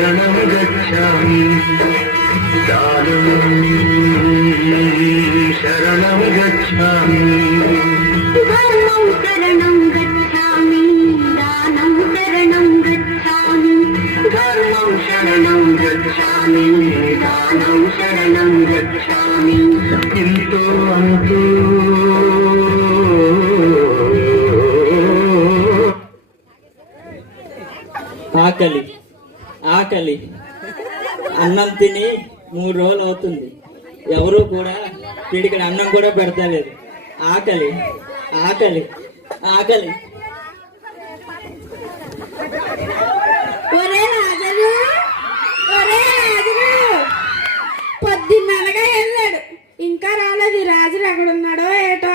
శరణం గచ్ఛామి దానం శరణం గచ్ఛామి ధర్మం శరణం గచ్ఛామి దానం శరణం గచ్ఛామి ధర్మం శరణం గచ్ఛామి దానం శరణం గచ్ఛామి ఇంతో అంతో ఆకలి ఆకలి అన్నం తిని 3 రోజులు అవుతుంది. ఎవరు కూడా పిడికిడి అన్నం కూడా పెడతలేదు. ఆకలి ఆకలి ఆకలి. ఒరే రాజరు, ఒరే రాజరు, పొద్దున్ననగా వెళ్ళాడు, ఇంకా రాలేదు. రాజులు ఎక్కడున్నాడో ఏటో.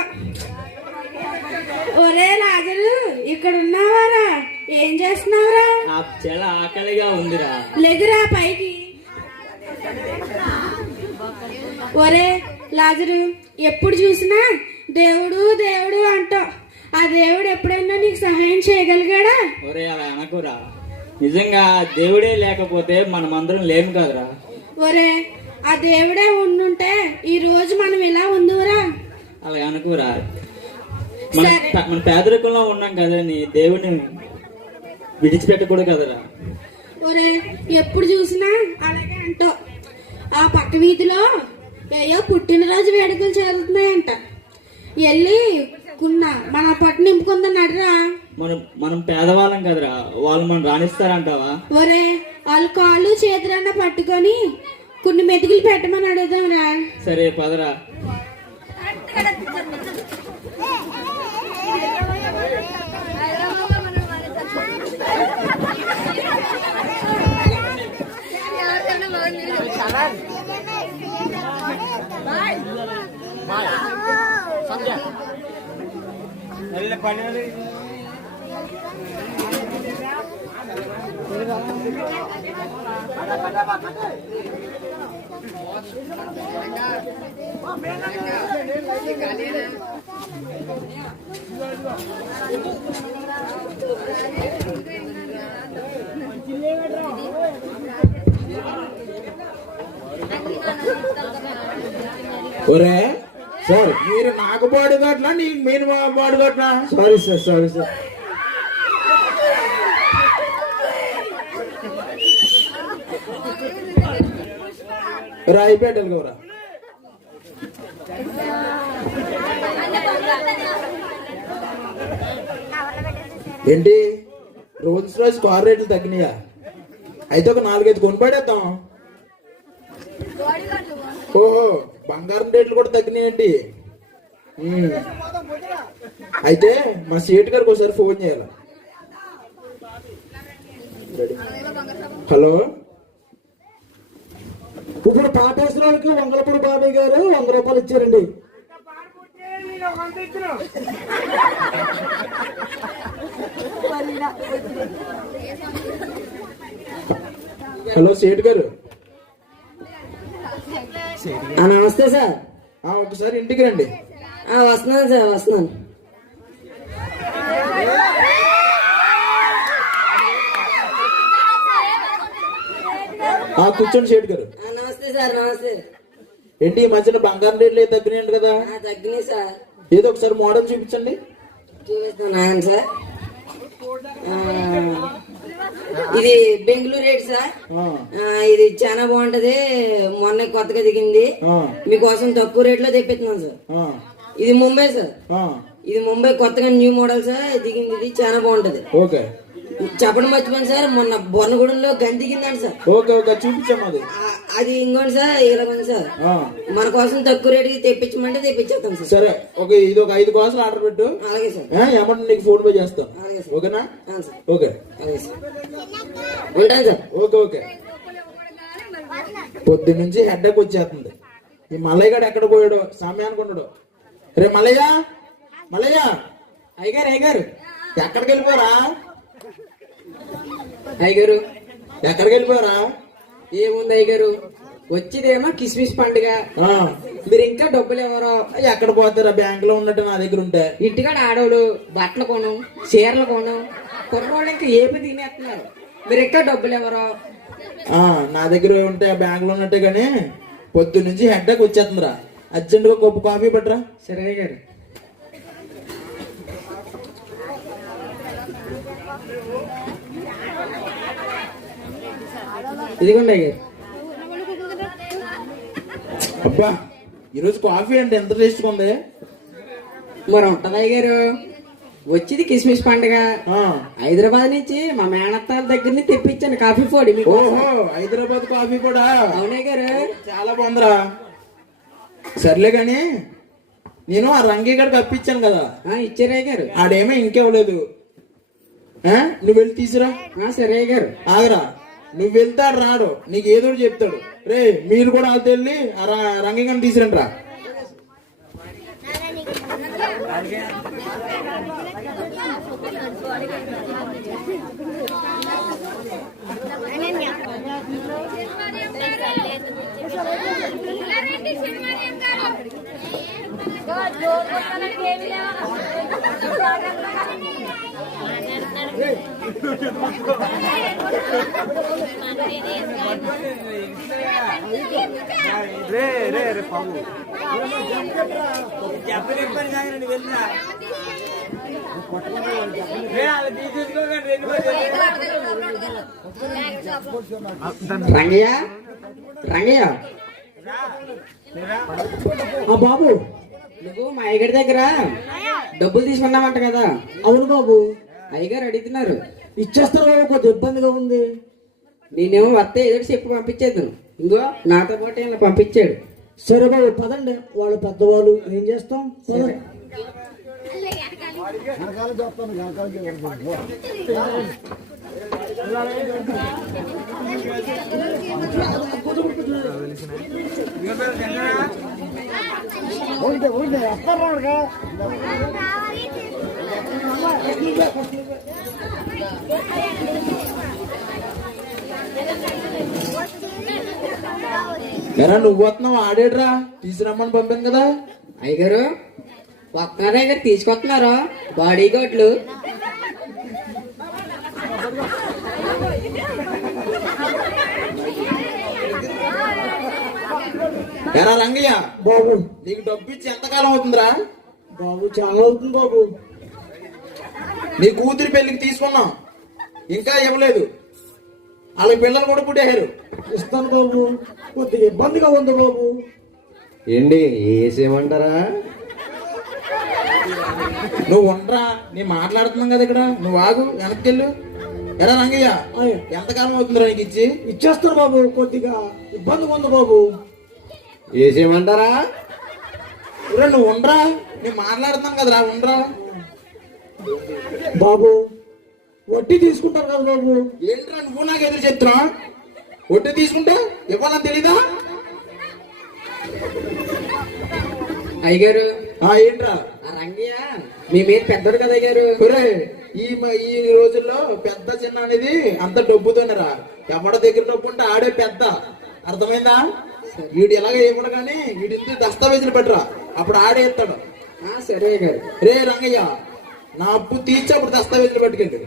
ఒరే రాజరు, ఇక్కడ ఉన్నావారా? ఏం చేస్తున్నావురా? చాలా ఆకలిగా ఉందిరా. లేదురా పైకి. ఒరే లాజరు, ఎప్పుడు చూసినా దేవుడు దేవుడు అంటావు. ఆ దేవుడు ఎప్పుడైనా నీకు సహాయం చేయగలిగాడా? ఒరే అలా అనకురా. నిజంగా దేవుడే లేకపోతే మనమందరం లేము కదరా. ఒరే ఆ దేవుడే ఉండుంటే ఈ రోజు మనం ఇలా ఉందురా. అలా అనుకురా. మన పేదరికంలో ఉన్నాం కదా, నీ దేవుని విడిచిపెట్టకూడదు కదరా. ఒరే ఎప్పుడు చూసినా అలాగే అంటావు. ఆ పక్క వీధిలో ఏయో పుట్టినరోజు వేడుకలు జరుగుతున్నాయంట. వెళ్ళి మన పట్టు నింపుకుందని అడరా. మనం పేదవాళ్ళం కదరా, వాళ్ళు మనం రాణిస్తారంటావా? ఒరే వాళ్ళ కాళ్ళు చేతులన్నా పట్టుకొని కొన్ని మెతుకులు పెట్టమని అడుగుదాం రా. సరే పదరా. ఒరే సార్, మీరు నాకు బాడుగట్లా, నీకు మీరు బాడుగట్లా? Sorry sir, sorry sir. రాయిపేటలు గౌరా. ఏంటి రోజు కార్ రేట్లు తగ్గినాయా? అయితే ఒక 4-5 కొనిపడేద్దాం. ఓహో, బంగారం రేట్లు కూడా తగ్గినాయండి. అయితే మా సీట్ గారికి ఒకసారి ఫోన్ చేయాలి. హలో, ఇప్పుడు పాటేసిన వాళ్ళకి వంగలపూడి బాబాయ్ గారు 100 రూపాయలు ఇచ్చారండి. హలో సేట్ గారు. నమస్తే సార్. ఒకసారి ఇంటికి రండి. వస్తున్నాను సార్, వస్తున్నాను. కూర్చోండి సేట్ గారు. నమస్తే సార్. నమస్తే. ఏంటి ఈ మధ్యన బంగారం రేట్లు తగ్గినాయండి కదా? తగ్గినాయి సార్. ఏదో ఒకసారి మోడల్ చూపించండి. చూపిస్తాను సార్. ఇది బెంగళూరు రేట్ సార్. ఇది చాలా బాగుంటది. మొన్న కొత్తగా దిగింది. మీకోసం తక్కువ రేట్ లో తెప్పిస్తున్నాను సార్. ఇది ముంబై సార్. ఇది ముంబై కొత్తగా న్యూ మోడల్ సార్ దిగింది. ఇది చాలా బాగుంటది. ఓకే, చెప్పడం మర్చిపోయింది సార్, మొన్న బొన్నగూడెంలో గంజి దిగిందండి సార్. ఓకే ఓకే, చూపించాము. అది ఇంకోండి సార్, ఇలాగండి సార్. మన కోసం తక్కువ రేటుకి తెప్పించమంటే తెప్పించేస్తాం సార్. సరే, ఓకే, ఇది ఒక 5 కాసులు ఆర్డర్ పెట్టు. అలాగే సార్. ఏమంటే నీకు ఫోన్ పే చేస్తాం. ఓకేనా? ఓకే, ఉంటాను సార్. Okay okay. పొద్దు నుంచి హెడ్డేక్ వచ్చేస్తుంది. ఈ మల్లయ్య గారు ఎక్కడ పోయాడు? సమయానికి ఉన్నాడు. రే మల్లయ్య, మల్లయ్య. అయ్యగారు, అయ్యగారు ఎక్కడికి వెళ్ళిపోరా? అయ్యగారు ఎక్కడికి వెళ్ళిపోయారా? ఏముంది అయ్యగారు, వచ్చిదేమో కిస్మిస్ పండుగ, మీరు ఇంకా డబ్బులు ఎవరో. ఎక్కడ పోతారా? బ్యాంక్ లో ఉన్నట్టు నా దగ్గర ఉంటే. ఇంటికాడ ఆడవాళ్ళు బట్టలు కొను, చీరలు కొను, కుర్రోళ్ళు ఇంకా ఏపీ తినేస్తున్నారు. మీరు ఇంకా డబ్బులు ఎవరో నా దగ్గర ఉంటే ఆ బ్యాంక్ లో ఉన్నట్టే కానీ పొద్దు నుంచి హెడ్డకి వచ్చేస్తుందిరా. అర్జెంటుగా గొప్ప కాఫీ పట్టరా. సరే గారు. ఇదిగోండి అయ్యారు. అబ్బా ఈరోజు కాఫీ అంటే ఎంత టేస్ట్గా ఉంది. మరి ఉంటది అయ్యారు. వచ్చింది కిస్మిస్ పండుగ. హైదరాబాద్ నుంచి మా మేనత్తాల దగ్గర నుంచి తెప్పించాను కాఫీ పొడి. ఓహో హైదరాబాద్ కాఫీ కూడా. అవునే గారు. చాలా బాగుందిరా. సర్లే గాని నేను ఆ రంగి గడికి అప్పించాను కదా. ఇచ్చారే గారు. ఆడేమో ఇంకేవ్వలేదు. నువ్వు వెళ్ళి తీసురా. సరే గారు. ఆగరా, నువ్వు వెళ్తాడు రాడు, నీకు ఏదో చెప్తాడు. రే మీరు కూడా వాళ్ళతో వెళ్ళి ఆ రంగి గడిని తీసురండి రా. రంగయ్య రంగయ్య బాబు నువ్వు మా అయ్యగారి దగ్గర డబ్బులు తీసుకున్నామంట కదా. అవును బాబు. అయ్యగారు అడుగుతున్నారు. ఇచ్చేస్తారు బాబు, కొద్ది ఇబ్బందిగా ఉంది. నేనేమో వస్తే ఏదో చెప్పి పంపించేద్దాను. ఇంకో నాతో పాటు ఇలా పంపించాడు. సరే బాబు పదండి, వాళ్ళు పెద్దవాళ్ళు ఏం చేస్తాం. పదండి. ఎరా నువ్వు వస్తున్నావు, ఆడేడ్రా తీసుకురమ్మని పంపాను కదా. అయ్యగారు వస్తున్నారా అయ్యగారు? తీసుకొస్తున్నారా బాడీ గార్డ్లు? ఎరా రంగయ్య బాబు నీకు డబ్బు ఇచ్చి ఎంతకాలం అవుతుందిరా? బాబు చాలా అవుతుంది బాబు. నీ కూతురి పెళ్లికి తీసుకున్నాం, ఇంకా ఇవ్వలేదు. వాళ్ళ పిల్లలు కూడా పుట్టారు. ఇస్తాను బాబు, కొద్దిగా ఇబ్బందిగా ఉంది బాబు. ఏంటి వేసేయమంటారా? నువ్వు ఉండరా, నేను మాట్లాడుతున్నాం కదా ఇక్కడ. నువ్వు ఆగు, వెనక్కి వెళ్ళు. ఎరా రంగయ్య ఎంతకాలం అవుతుందిరా నీకు ఇచ్చి? ఇచ్చేస్తాను బాబు, కొద్దిగా ఇబ్బందిగా ఉంది బాబు. వేసేయమంటారా? నువ్వు ఉండరా, నేను మాట్లాడుతున్నాను కదరా, ఉండరా. బాబు వడ్డీ తీసుకుంటారు కదా బాబు. ఏంట్రా నువ్వు నాకు ఎదురు చెప్తున్నా? వడ్డీ తీసుకుంటే ఇవ్వాలని తెలీదా? అయ్యగారు ఏంట్రా ఆ రంగయ్య మీ మీద పెద్దోడు కదా అయ్యగారు. ఈ రోజుల్లో పెద్ద చిన్న అనేది అంత డబ్బుతోనేరా. ఎవడ దగ్గర డబ్బు ఉంటే ఆడే పెద్ద. అర్థమైందా? వీడు ఎలాగ ఏమడు కానీ వీడి దస్తావేజులు పెట్టరా, అప్పుడు ఆడే ఇస్తాడు. సరే అయ్యగారు. రే రంగయ్య నా అప్పు తీర్చి అప్పుడు దస్తావేజులు పట్టుకెళ్ళి.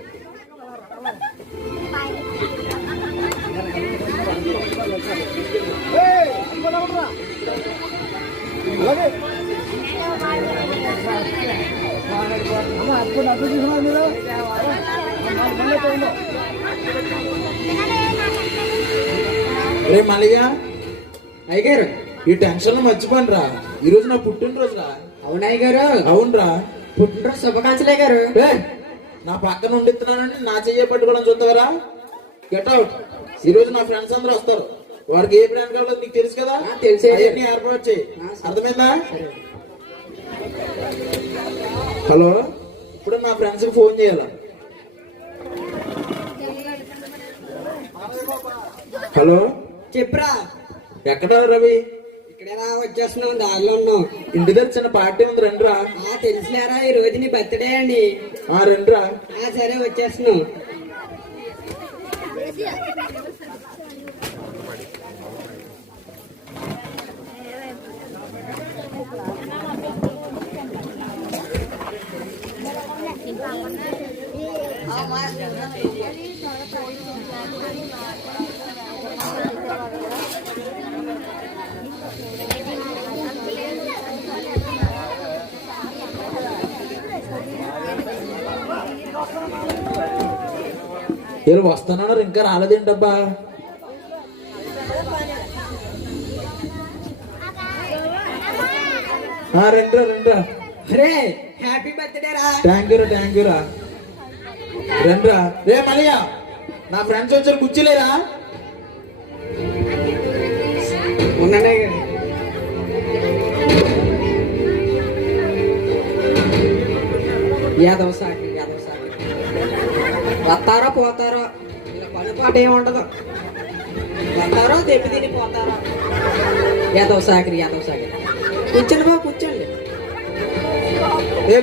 రే మల్లయ్య అయ్యగారు ఈ టెన్షన్ మర్చిపోండి రా, ఈ రోజు నా పుట్టినరోజు రా. అవునా అయ్యగారు? అవునరా, పుట్టినరోజు శుభాకాంక్షలు అయ్యగారు. నా పక్కన ఉండిస్తున్నానని నా చెయ్యి పట్టుకోవడం చూస్తావరా? Get out. ఈ రోజు నా ఫ్రెండ్స్ అందరూ వస్తారు, వారికి ఏ బ్రాండ్ కావాలో నీకు తెలుసు కదా. తెలిసే ఏర్పాటు చేయి. అర్థమైందా? హలో, ఇప్పుడు నా ఫ్రెండ్స్ కి ఫోన్ చేయాల. హలో చెప్పురా. ఎక్కడ రవి? ఇక్కడేనా వచ్చేస్తున్నాం, దారిలో ఉన్నాం. ఇంటి దగ్గర చిన్న పార్టీ ఉంది, రండిరా. తెలుసులేరా, ఈ రోజు నీ బర్త్డే అండి. రండిరా. సరే వచ్చేస్తున్నాం. వీళ్ళు వస్తానన్నారు ఇంకా రాలేదేంటబ్బా? రెండ్రా రే హ్యాపీ బర్త్డే రా. థ్యాంక్ యూ రా. రండ్రా. రే మలయ్య, నా ఫ్రెండ్స్ వచ్చారు, కూర్చోలేరా? ఉన్నానే యాదవ్ సాకి వస్తారో పోతారో, ఇలా పనిపాట ఏముండదు. వస్తారో దెబ్బి తిని పోతారో. యాదవ్ సాకిరి కూర్చోండి బాబు, కూర్చోండి.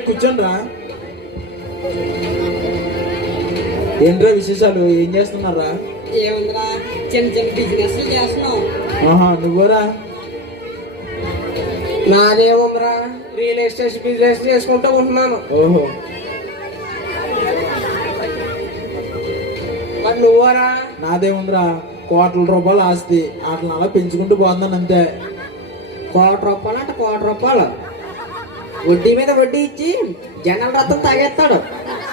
కూర్చోండి రా. ఏంట్రా విశేషాలు? ఏం చేస్తున్నారా? ఏముందిరా, చిన్న బిజినెస్ చేస్తున్నాం. నువ్వురా? నాదేముందిరా, రియల్ ఎస్టేట్ బిజినెస్ చేసుకుంటూ ఉంటున్నాను. ఓహో. మరి నువ్వరా? నాదేముందిరా, కోట్ల రూపాయలు ఆస్తి, వాటిని అలా పెంచుకుంటూ పోతున్నాను అంతే. ₹1 అంటే ₹1 వడ్డీ మీద వడ్డీ ఇచ్చి జనరల్ రత్నం తాగేస్తాడు.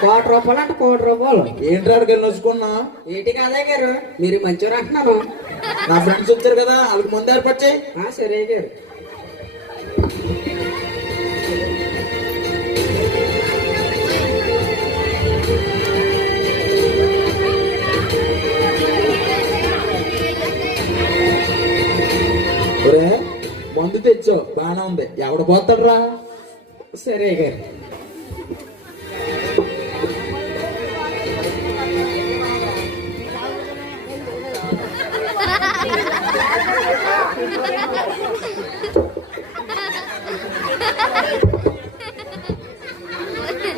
₹1 అంటే ₹1. ఏంట్రా అక్కడికి నొచ్చుకున్నా? ఏంటి కాదే గారు, మీరు మంచివారు అంటున్నాను. నా ఫ్రెండ్స్ వచ్చారు కదా, వాళ్ళకి ముందు ఏర్పాటు చేయి. సరే గారు. మందు తెచ్చో, బాగానే ఉంది. ఎవడ పోతాడు రా? సరే గారు.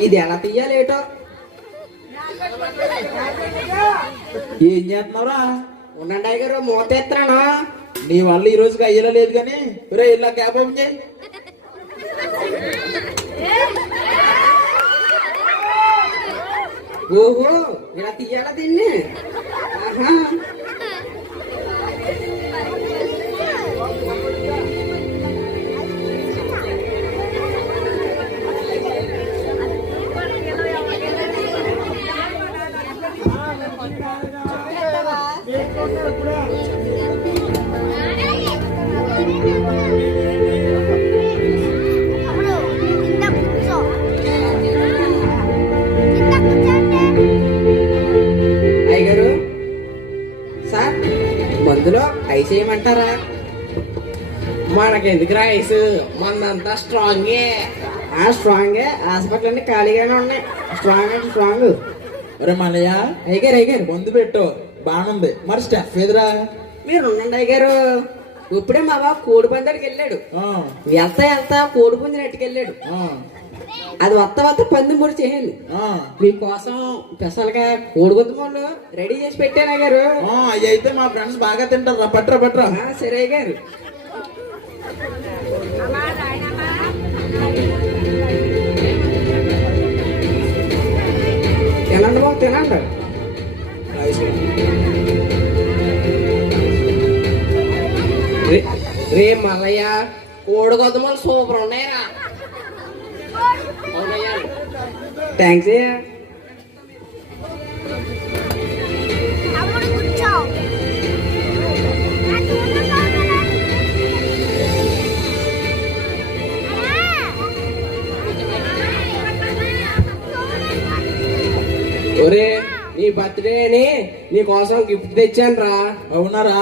ఇది ఎలా తీయాలేటో. ఏం చేస్తున్నావురా? ఉండండి గారు, మూత ఎత్తాను. నీ వల్ల ఈ రోజుకి అయ్యేలా లేదు కానీ, రే ఇలా క్యాబ్ ఓపెన్ చేయి. ఓహో, ఇలా తీయాలా దీన్ని? అయ్యగారు సార్, మందులో ఐస్ వేయమంటారా? మనకెందుకురా ఐస్, మందంతా స్ట్రాంగే. స్ట్రాంగే. హాస్పిటల్ అన్ని ఖాళీగానే ఉన్నాయి. స్ట్రాంగ్. ఒరే మల్లయ్య, అయ్యగారు మందు పెట్టు, బాగుంది. మరి స్టెఫ్ ఎదురా? మీరు ఉండండి అయ్యగారు. ఇప్పుడే మా బాబు కోడి పందానికి వెళ్ళాడు. వెళ్తా కోడి పుంజుని ఎట్టుకెళ్ళాడు. అది వత్త పంది ముడి చేయండి. మీకోసం స్పెషల్గా కోడిగుంతలు రెడీ చేసి పెట్టాను గారు. అవి అయితే మా ఫ్రెండ్స్ బాగా తింటారు. పట్రా. సరే గారు. తినండి బాబు, తినండి. రే మల్లయ్య, కోడిగొంతలు సూపర్ ఉన్నాయరా. థ్యాంక్స్. ఒరే, నీ బర్త్డే అని నీ కోసం గిఫ్ట్ తెచ్చాను రా. అవునారా?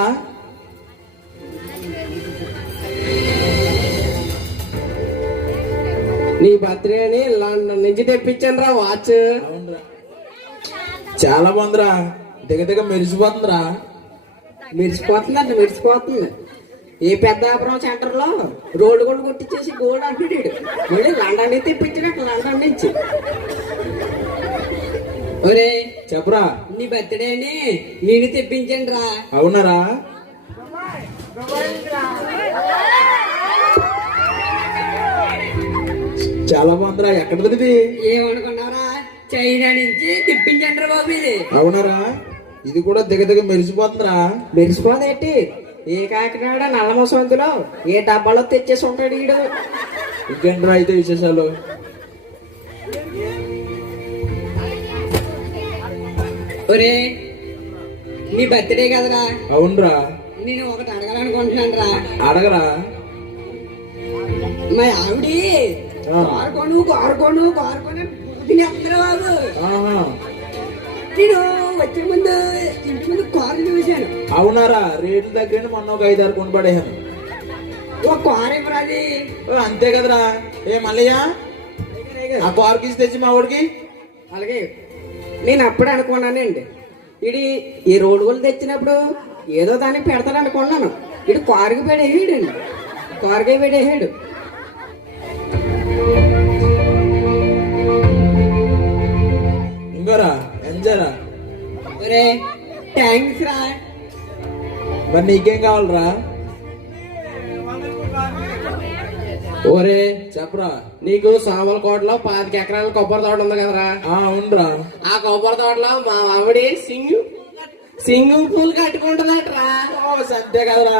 నీ బర్త్డే అని లండన్ నుంచి తెప్పించాను రా వాచ్. అవునరా, చాలా బాగుందిరా. దిగ మెరిసిపోతుందిరా. మెరిసిపోతుంది. ఏ పెద్దాపురం సెంటర్ లో రోడ్డు కూడా కొట్టించేసి గోల్డ్ అంటున్నాడు. మళ్ళీ లండన్ నుంచి తెప్పించినట్టు, లండన్ నుంచి. ఒరే చెప్పరా, నీ బర్త్డే అని నేను తెప్పించండి రా. అవునారా? చాలా బాగుందిరా. ఎక్కడది? ఏమనుకున్నారా, చైనా నుంచి తెప్పించండి రా బాబు ఇది. అవునారా? ఇది కూడా దిగ మెరిసిపోతుందిరా. మెరిసిపోదేంటి? ఏ కాకినాడ నల్లమసంతులో ఏ డబ్బాలో తెచ్చేసి ఉంటాడు ఈడు. ఇంకేంట్రా అయితే విశేషాలు? ఒరే నీ బర్త్డే కదరా, అవునరా. నేను ఒకటి అడగాలనుకుంటున్నాను రా. అడగరా. మా ఆవిడి కోరుకోను తినేస్తున్నా బాబు. నేను వచ్చే ముందు ఇంటి ముందు కారు చూశాను. అవునారా, రేట్లు తగ్గండి. మొన్న ఒక 5-6 కొని పడేసాను. ఒక కారు ఇవ్వరాది. అంతే కదరా. ఏ మల్లయ్య, ఆ కారు తీసి తెచ్చి మా వాడికి. అలాగే నేను అప్పుడే అనుకున్నానండి, ఇది ఈ రోడ్డు వాళ్ళు తెచ్చినప్పుడు ఏదో దానికి పెడతాడు అనుకున్నాను. ఇటు కారుకి పెడేసాడండి, కారుకి పెడేసాడు. ఇంకోరా ఎంజరా. ఒరే థ్యాంక్స్ రా. మరి నీకేం కావాలరా? ఓరే చెప్పరా. నీకు సామలకోటలో 25 ఎకరాల కొబ్బరి తోట ఉంది కదరా. అవునరా. ఆ కొబ్బరి తోటలో మా ఆవిడ సింగింగ్ పూల్ కట్టుకుంటుందట్రా. అంతే కదరా.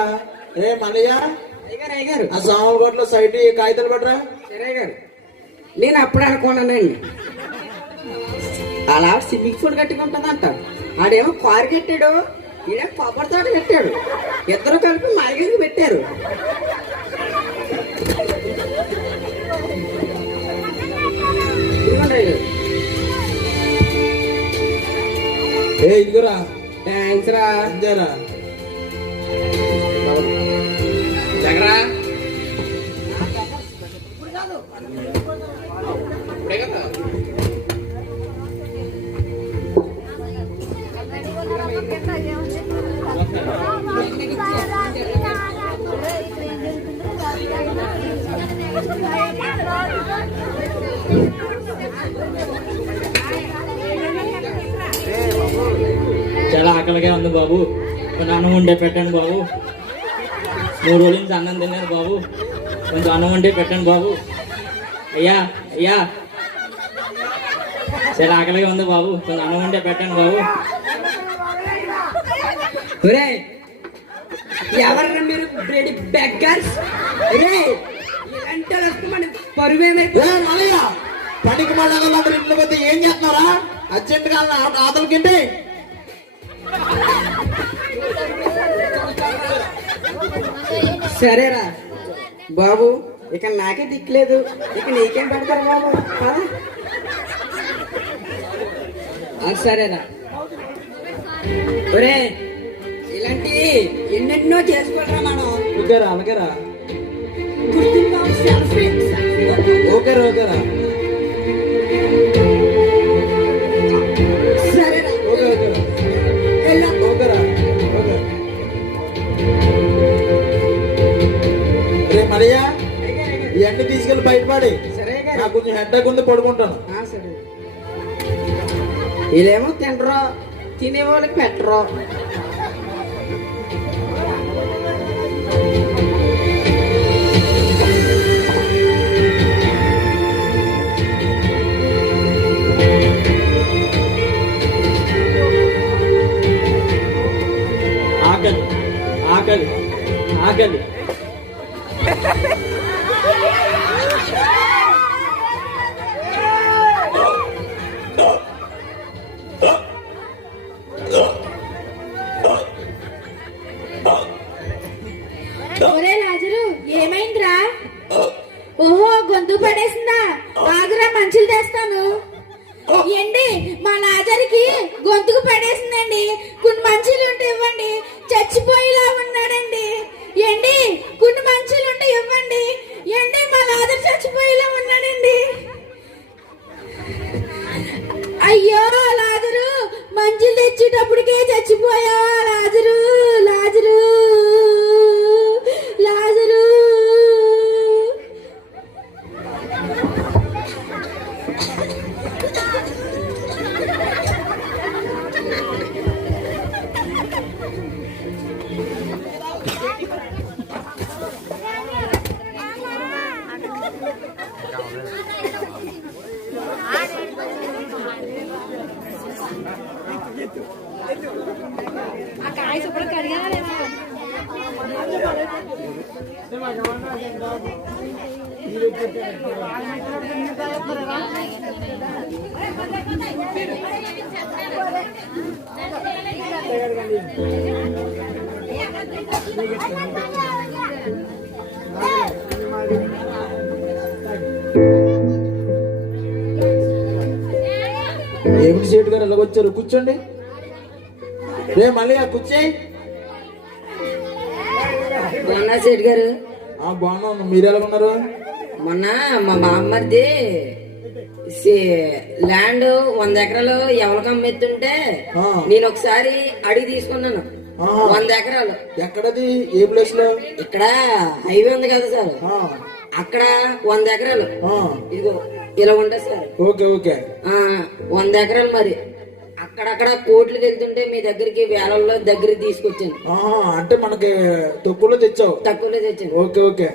ఏ మల్లయ్య, అయ్యారు ఆ సామలకోటలో సైట్ కాగితాలు పడరా. సరే గారు, నేను అప్పుడు అనుకున్నానండి అలా స్విమ్మింగ్ పూల్ కట్టుకుంటుంది అంటాడు. ఆడేమో కారు కట్టాడు, ఈడే కొబ్బరి తోట కట్టాడు. ఇద్దరు కలిపి మార్కెట్కి పెట్టారు. ఏ ఇదిగోరా. థ్యాంక్స్ రా. ఎంజరా. దగ్గరా చాలా ఆకలిగా ఉంది బాబు, కొంచెం అన్నం వండే పెట్టండి బాబు. 3 రోజుల నుంచి అన్నం తిన్నాను బాబు, కొంచెం అన్నం వండే పెట్టండి బాబు. అయ్యా అయ్యా, చాలా ఆకలిగా ఉంది బాబు, కొంచెం అన్నం వండే పెట్టండి బాబు. ఒరే ఎవరు మీరు బ్రెడ్ బెగ్గర్స్? ఇలాంటి వాళ్ళు వస్తే మన పరువేమే. మల్లయ్య, పనికి మళ్ళీ ఇంట్లో పోతే ఏం చేస్తున్నారా? అర్జెంట్ గా ఆతలకింటి. సరేరా బాబు, ఇక నాకే దిక్కులేదు, ఇక నీకేం పెడతారు బాబు. సరేరా. ఒరే ఇలాంటి ఎన్నెన్నో చేసుకోరా మనం. ఓకేరా అలాగేరా. గుర్తుందాం సెల్ఫీ. ఓకేరా ఓకేరా. సరేరా. ఓకే ఓకేరా. ఓకేరా ఓకే. రే మల్లయ్య, ఇవన్నీ తీసుకెళ్ళి బయటపడి. సరే నాకు కొంచెం హెడ్ఏక్ ఉంది, పడుకుంటాను. సరే. వీళ్ళేమో తినరు, తినే వాళ్ళకి పెట్టరు. ఆకలి ఆకలి ఆకలి. ఒరే రాజులు, ఏమైందిరా? ఓహో, గొంతు పడేసిందా? ఆగురా, మంచులు తెస్తాను. ఏంటి, మా లాజర్కి గొంతుకు పడేసిందండి. కొన్ని మంచులు ఉంటే ఇవ్వండి, చచ్చిపోయేలా ఉన్నాడండి. ఏంటి, కొన్ని మంచులు ఉంటే ఇవ్వండి. ఏంటి, మా లాజర్ చచ్చిపోయేలా ఉన్నాడండి. అయ్యో లాజరు, మంచులు తెచ్చేటప్పటికే చచ్చిపోయావా లాజరు? లాజరు లాజరు. ఆ కాయ శుభ్రం కడిగారా లేదా? ఏమిటి సేటు గారు ఎలాగొచ్చారు? కూర్చోండి. రే మళ్ళీ కూర్చోయి. బాగున్నా సేట్ గారు? బాగున్నాను. మీరు ఎలా ఉన్నారు? మొన్న మా బామ్మర్ది ల్యాండ్ 100 ఎకరాలు ఎవరికి అమ్మెత్తుంటే నేను ఒకసారి అడిగి తీసుకున్నాను. 100 ఎకరాలు. ఎక్కడది? ఏ ప్లేస్ లో? ఇక్కడ హైవే ఉంది కదా సార్, అక్కడ 100 ఎకరాలు. ఇదిగో ఇలా ఉంటుంది సార్. Okay okay. 100 ఎకరాలు. మరి అక్కడక్కడ కోట్లకి వెళ్తుంటే మీ దగ్గరికి వేలల్లో దగ్గరికి తీసుకొచ్చాను. అంటే మనకి తక్కువలో తెచ్చావు? తక్కువలో తెచ్చాను. Okay okay.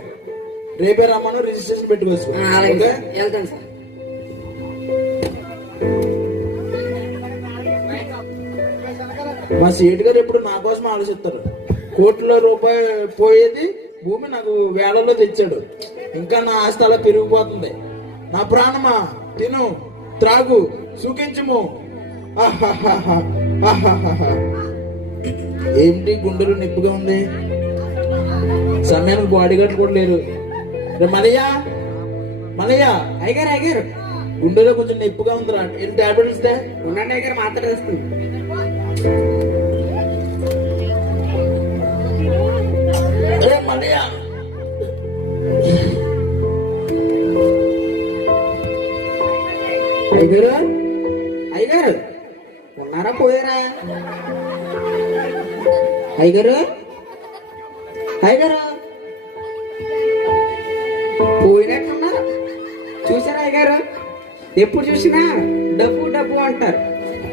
రేపే రమ్మను, రిజిస్ట్రేషన్ పెట్టుకోవచ్చు. అలాగే వెళ్తాను సార్. మా సేటు గారు ఎప్పుడు నా కోసం ఆలోచిస్తారు. కోట్ల రూపాయి పోయేది భూమి నాకు వేలల్లో తెచ్చాడు. ఇంకా నా ఆస్తి అలా పెరిగిపోతుంది. నా ప్రాణమా, తిను, త్రాగు, సుఖించుము. ఏంటి గుండెలు నిప్పుగా ఉంది? సమయానికి బాడీ గార్డ్ కూడా లేరు. మలయ్యా మలయ్యా, అయ్యారు అయ్యారు, గుండెలో కొంచెం నొప్పిగా ఉందిరా. ఏం టాబ్లెట్స్ ఇస్తే? ఉండండి అయ్యారు, మాత్రం వేస్తుంది. మలయ్యా అయ్యారు అయ్యారు, ఉన్నారా పోయారా? అయ్యారు అయ్యారు, పోయినట్టున్నారు. చూసారా అయ్యారు? ఎప్పుడు చూసినా డబ్బు డబ్బు అంటారు.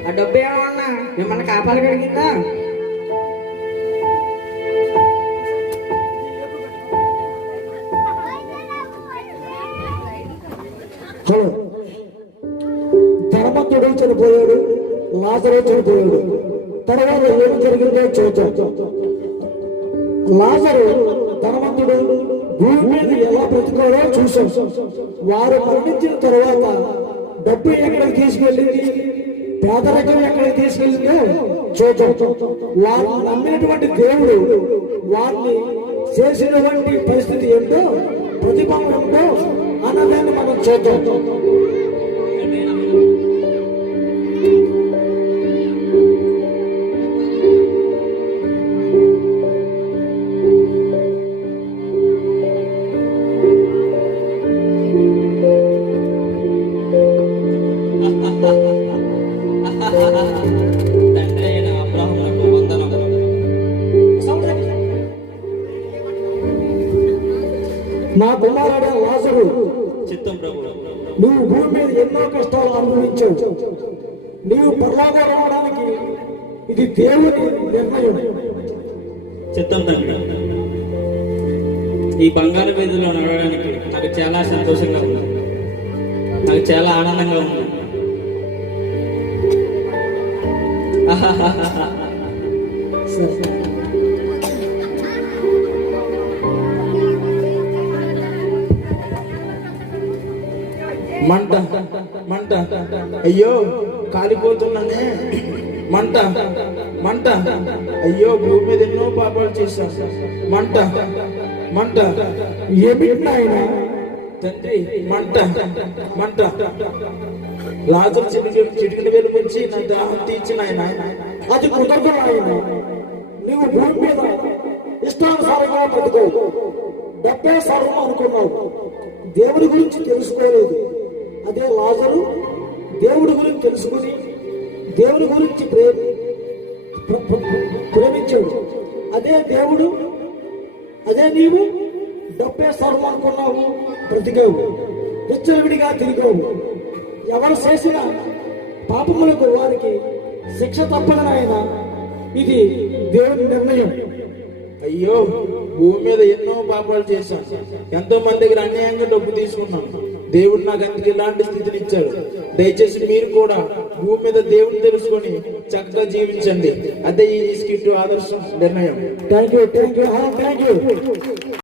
ఆ డబ్బు ఏమన్నా మిమ్మల్ని కాపాడగలిగిందా? హలో, ధనవంతుడు చనిపోయాడు, లాజరు చనిపోయాడు. తర్వాత ఏమి జరిగిందో చూద్దాం. లాజరు ధనవంతుడు భూమి మీద ఎలా బ్రతుకోవాలో చూసాం. వారు మరణించిన తర్వాత డబ్బు ఎక్కడికి తీసుకెళ్ళింది, పేదరికం ఎక్కడికి తీసుకెళ్ళిందో చూద్దాం. వాళ్ళు నమ్మినటువంటి దేవుడు వారిని చేసినటువంటి పరిస్థితి ఏంటో, ప్రతిభం ఏంటో అన్నదాన్ని మనం చూద్దాం. తండ్రి అయిన అబ్రాహామునకు వందనములు. నా కుమారుడు లాజరు, చిత్తం ప్రభు. నువ్వు భూమి మీద ఎన్నో కష్టాలు అనుభవించావు. నీవు పరలోకం రావడానికి ఇది దేవుని నిర్ణయం. చిత్తం తండ్రి. ఈ బంగారు వీధిలో నడవడానికి నాకు చాలా సంతోషంగా ఉంది, నాకు చాలా ఆనందంగా ఉంది. మంట మంట, అయ్యో కాలిపోతున్నానే. మంట మంట, అయ్యో భూమి మీద ఎన్నో పాపాలు చేశాను. మంట మంట, ఏమిటి ఆయన తండ్రి? మంట మంట. లాజరు చిటికిన వేలు ముంచి నా దాహం తీర్చిన ఆయన. అది కుదరదు ఆయన. నువ్వు భూమి మీద ఇష్టానుసారంగా బ్రతుకోవు, డబ్బే సర్వం అనుకున్నావు, దేవుడి గురించి తెలుసుకోలేదు. అదే లాజరు దేవుడి గురించి తెలుసుకుని దేవుడి గురించి ప్రేమించాడు. అదే దేవుడు, అదే నీవు డబ్బే సర్వం అనుకున్నావు, బ్రతికావు, విచ్చలవిడిగా తిరిగావు. ఎవరు చేసిన పాపములకు వారికి శిక్ష తప్పదని ఆయన, ఇది దేవుని నిర్ణయం. అయ్యో భూమి మీద ఎన్నో పాపాలు చేశాను, ఎంతో మంది దగ్గర అన్యాయంగా డబ్బు తీసుకున్నాను. దేవుడు నాకు అందుకు ఇలాంటి స్థితిని ఇచ్చాడు. దయచేసి మీరు కూడా భూమి మీద దేవుడిని తెలుసుకొని చక్కగా జీవించండి. అదే ఈ స్కిట్ ఆదర్శం నిర్ణయం. Thank you